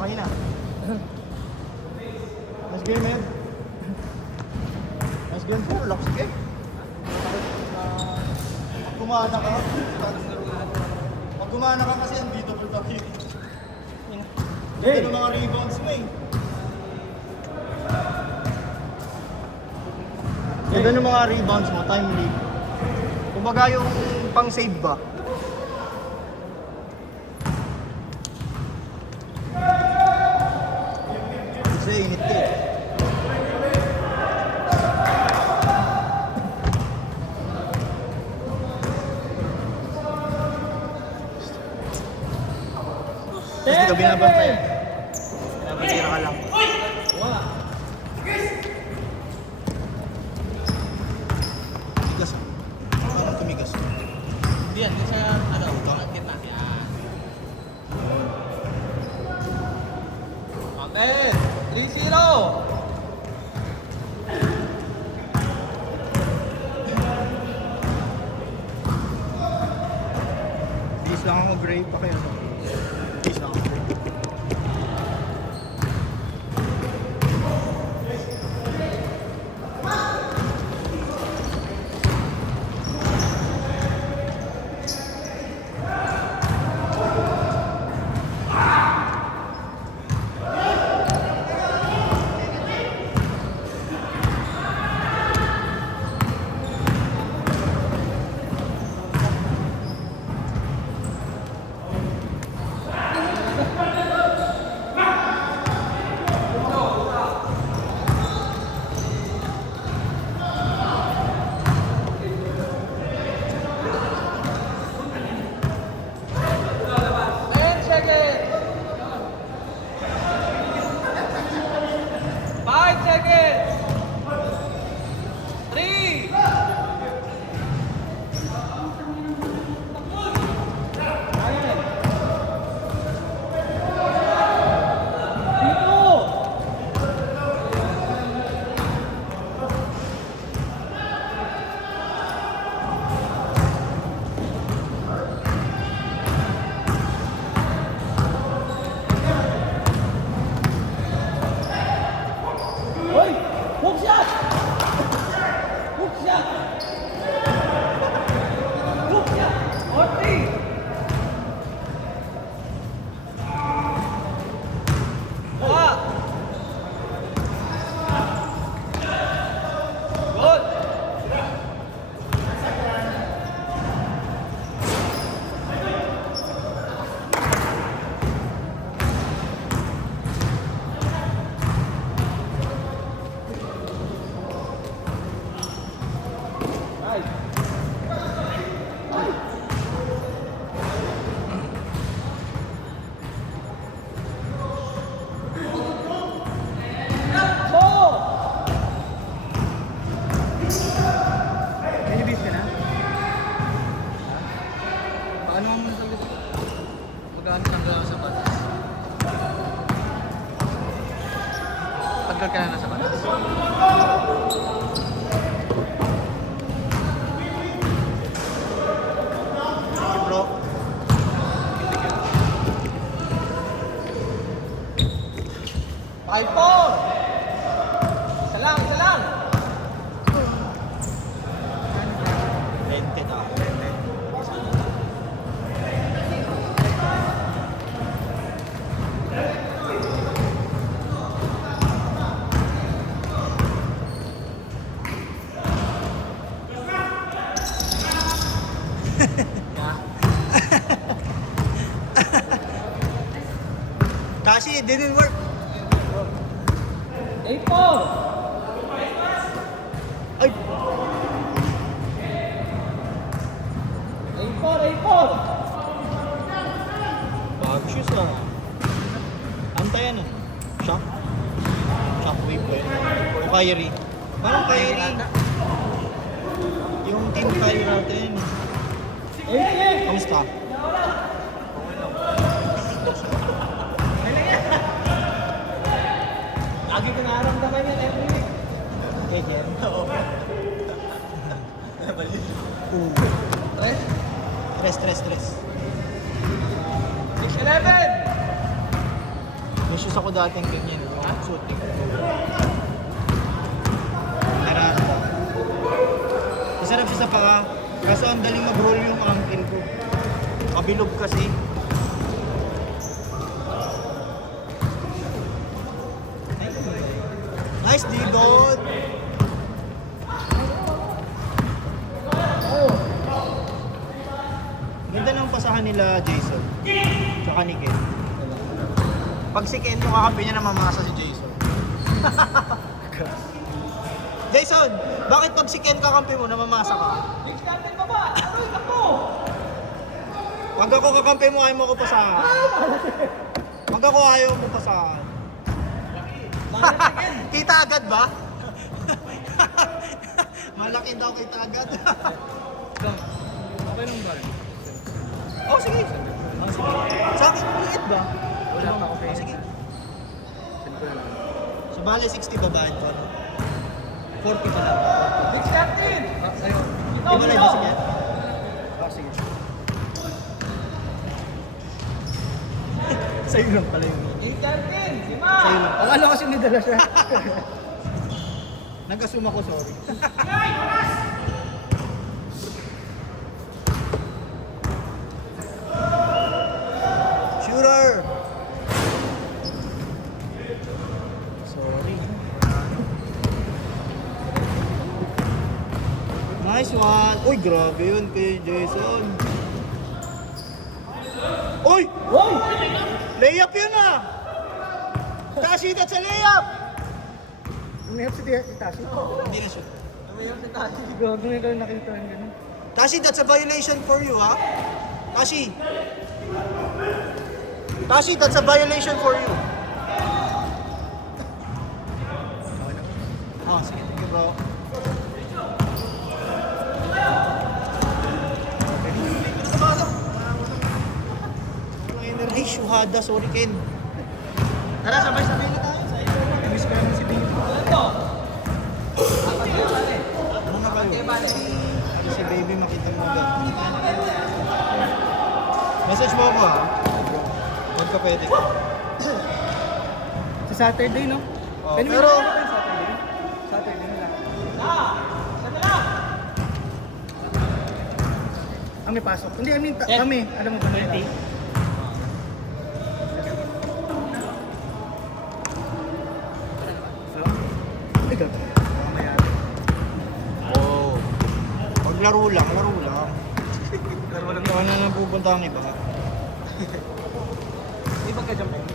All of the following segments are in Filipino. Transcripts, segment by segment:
kayo na. Nice game, man. Nice game po, relax game. Pag gumana ka, kasi unbeatable tayo. Ganda ng mga rebounds mo eh. Ganda ng mga rebounds mo, timely. Kumbaga yung pang-save ba? Kasi init eh. Hindi ka binabantay. Binabantira ka lang. Tigas ah. Parang tumigas. Hindi yan, sa ano, pangakit na. Yan. Amen! 3-0! Please lang ako mag-grade pa kayo. Please lang ako. Tagal ka na nasa batas. Thank you, bro. Five-four! Isa lang, isa lang! 20 na. Kasi it didn't work. 8-4! Ay! 8-4! Bag shoes ah. Antayan ah. Shock? Shockwave ba yun? O Kyrie? Parang Kyrie. Yung team Kyrie natin. 8-8! Kamusta? Lagi ko nararamdaman yan every week. Okay, Jen? Oo. Stress. 6-11! shoes ako dating ganyan. Yung shooting. Narata. Masarap siya sa paa. Kaso ang daling mag-roll yung ankle ko. Kabilog kasi. Nice D-Dot! Ganda ng pasahan nila Jason. Tsaka ni Ken. Pag si Ken yung kakampi niya, namamasa si Jason. Jason! Bakit pag si Ken kakampi mo, namamasa ka? Pag ako kakampi mo, ayaw mo ko pasahan. Pag ako ayaw mo pasahan. Kita agad ba? Malaki daw kita agad. Okay lang ba? Oh, sige. Oh, sige. Sa akin, liit ba? Wala pa, okay. Sige. Send ko na lang. So, bale 60 babae ko. 40 pa lang. Big captain! Ayun. Ibalay ba sige? Sige. Sa'yo lang pala yung Big captain! Si Ma! Sa'yo lang. Akala ko sinidala siya. Nag-assume ako, sorry. Shooter! Sorry. Nice one! Uy, grabe yun kay Jason. Uy! Wow! Layup yun ah! Tashi, that's a layup! Umayap si Tashi. Hindi na shoot. Umayap si Tashi. Gago na ikaw nakita yung gano'n. Tashi, that's a violation for you, ha? Tashi! Tashi, that's a violation for you. Oh, sige, thank you, bro. Ay, shuhada, sorry, Ken. Tara, sabay-sabay na tayo. Miss ko naman si Baby. Ano na kayo? Ano si Baby, makita mo agad. Message mo ako, ha? Huwag ka pwede. Sa Saturday, no? Oh, Pwede mo pero... na lang Saturday. Saturday na lang. May pasok. Hindi, I mean, kami. Alam mo ba na yun? Ay, gato. Mamaya. Oh. Pag laro lang, laro lang. Laro lang Kaya na napupunta ang iba. Di ba ka-jump in?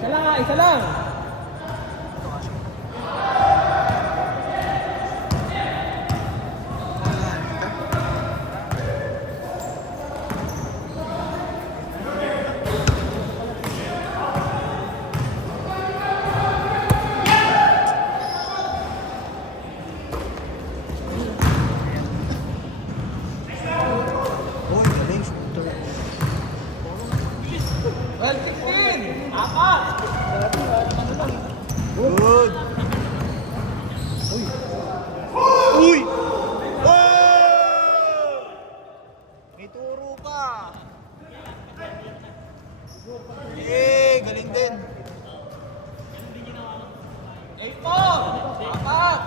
Isa lang, isa lang! Oh, galing shooter. Well, 16! Apat! Good. Uy. Uy! Oh! May turo pa. Eh, galing din. 8-4! Apat!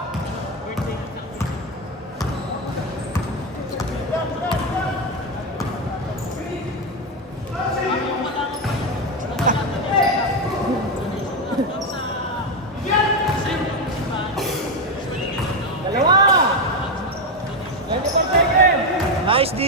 Dalawa! 24 seconds! Nice D.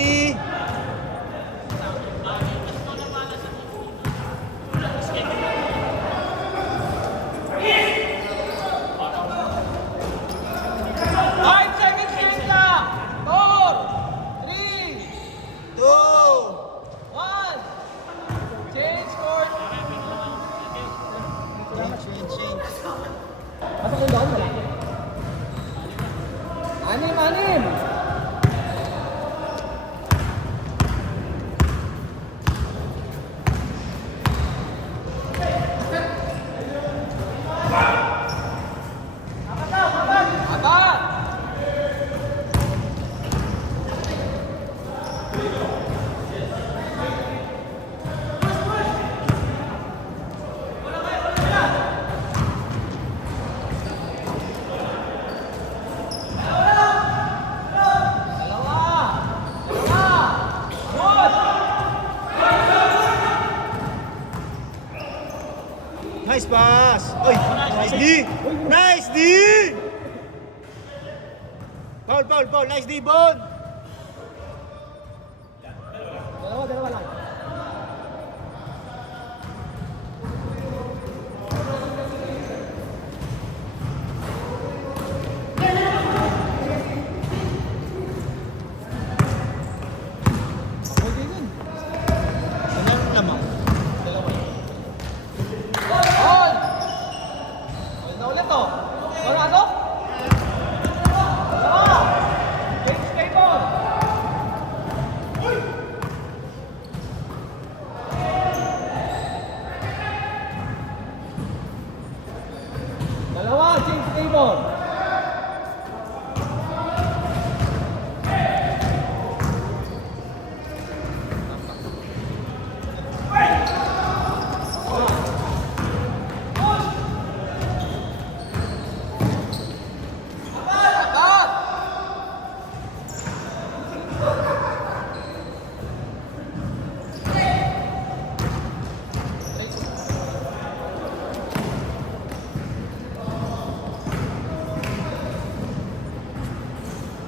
Nice pass! Oy! Nice D! Nice D! Foul, foul, foul! Nice D, Bon! Dalawa lang. Ano naman? Gol! Gol na ulit to. Wala ano? Dalawa! James Clayton! Dalawa, James Clayton!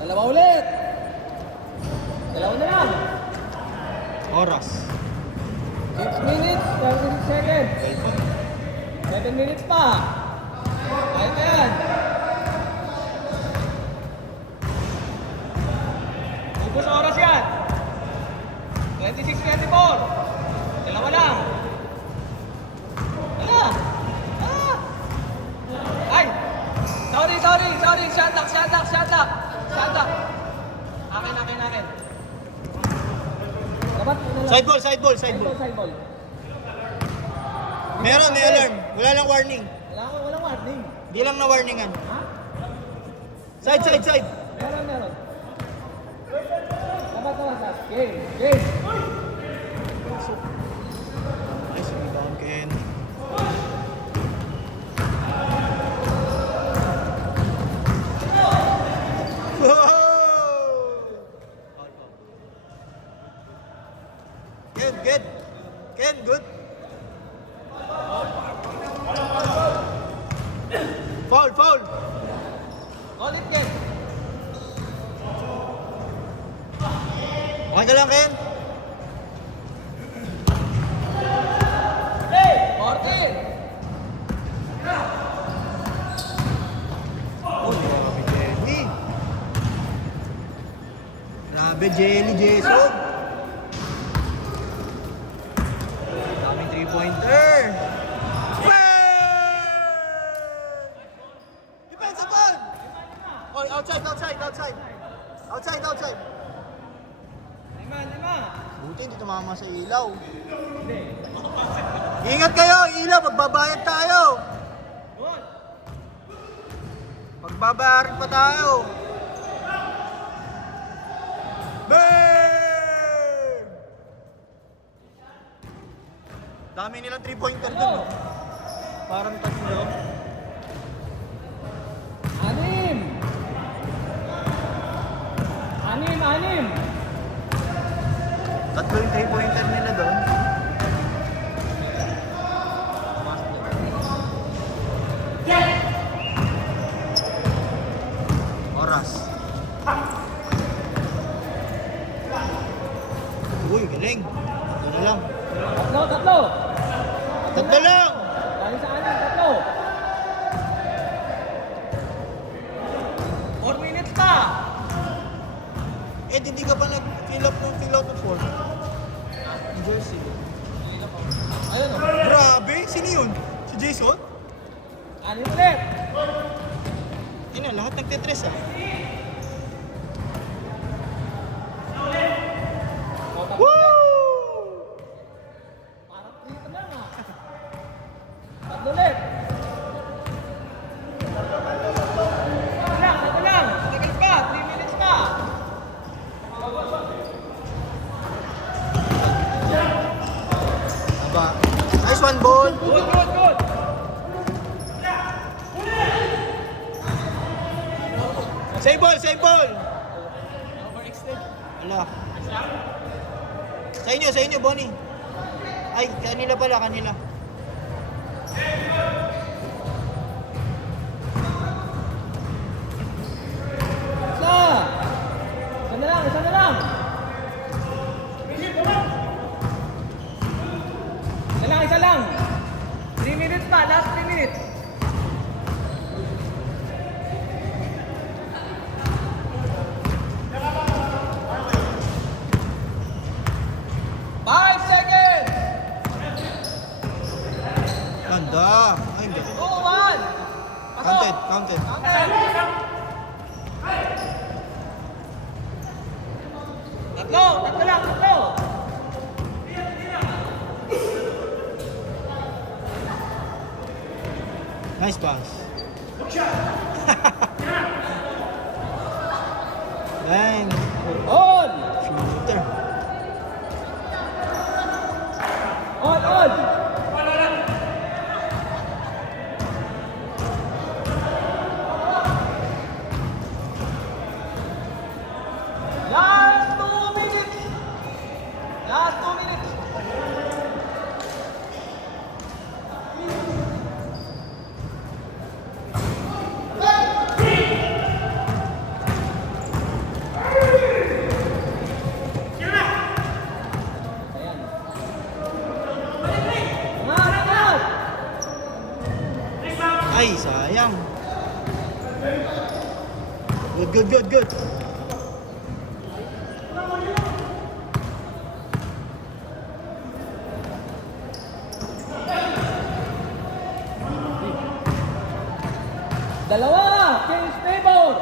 Dalawa ulit! Dalawa na lang! Oras. 6 minutes, 36 seconds. 7 minutes pa. Kaya na yan. Ubus oras yan. 26-24. Dalawa lang. Ala! Ah! Ay! Sorry. Shut up. Akin. Dapat Side ball, side ball, side ball. Side ball. Meron, may alarm. Wala lang warning. Walang warning. Di lang na warningan. Ha? Side. Meron. Dapat nawasak. Game. Nice, rebound, Ken. Good. Ken, good. Foul. Call it game. Okay ka lang, Ken? 14. Oh, grabe, Jenny. Grabe, Jelly, Jason. Daming 3-pointer. Defensive ball! Oh, outside. Lima. Buti hindi tumama sa ilaw. Ingat kayo, ilaw, magbabayad tayo. Good. Magbabayarin pa tayo. Bang! Dami nilang 3-pointer dun. No? Parang tatlo. 6. Tatlo yung 3-pointer nila doon. Oras. Uy, galing. Ito na lang. Tatlo. Tatlo lang! Galing sa anin, tatlo. 4 minutes pa. Eh, hindi ka pa nag-fill out ng form. Jersey. Ayun o. Grabe! Sino yun? Si Jason? 6 ulit. Ina, lahat nagtitres ah. Woo! Parang dito lang ah. 3 ulit. Tatlo lang. Tagal pa. 3 minutes pa. Aba. Nice one, ball. Good. Save ball. Overextend. Ala. Sa inyo, Bonnie. Ay, kanila pala. Nice pass. Dang. On! Shooter. On! Last 2 minutes! Last 2 minutes! Angat! Ay, sayang. Good. Dalawa! Change table!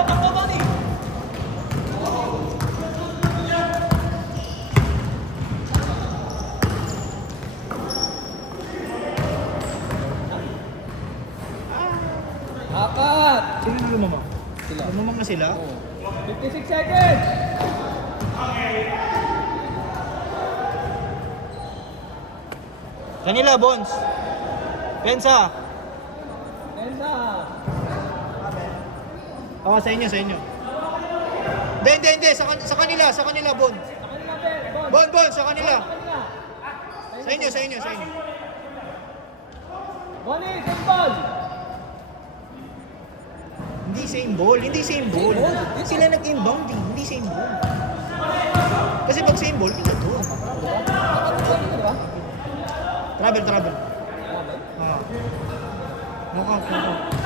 Takbo, Tony! Apat! Sino lumamang? Sila. Lumamang na sila? 56 seconds! Kanila, Bones. Pensa. Ensa! Sa inyo. Hindi. Sa kanila, Bon. Sa kanila, Ben! Bon, sa kanila. Sa kanila! Sa inyo. Bonnie, same ball! Hindi same ball. Sila nag-inbound eh. Hindi same ball. Kasi pag same ball, ito to. Diba? Travel. Ah. Knockout.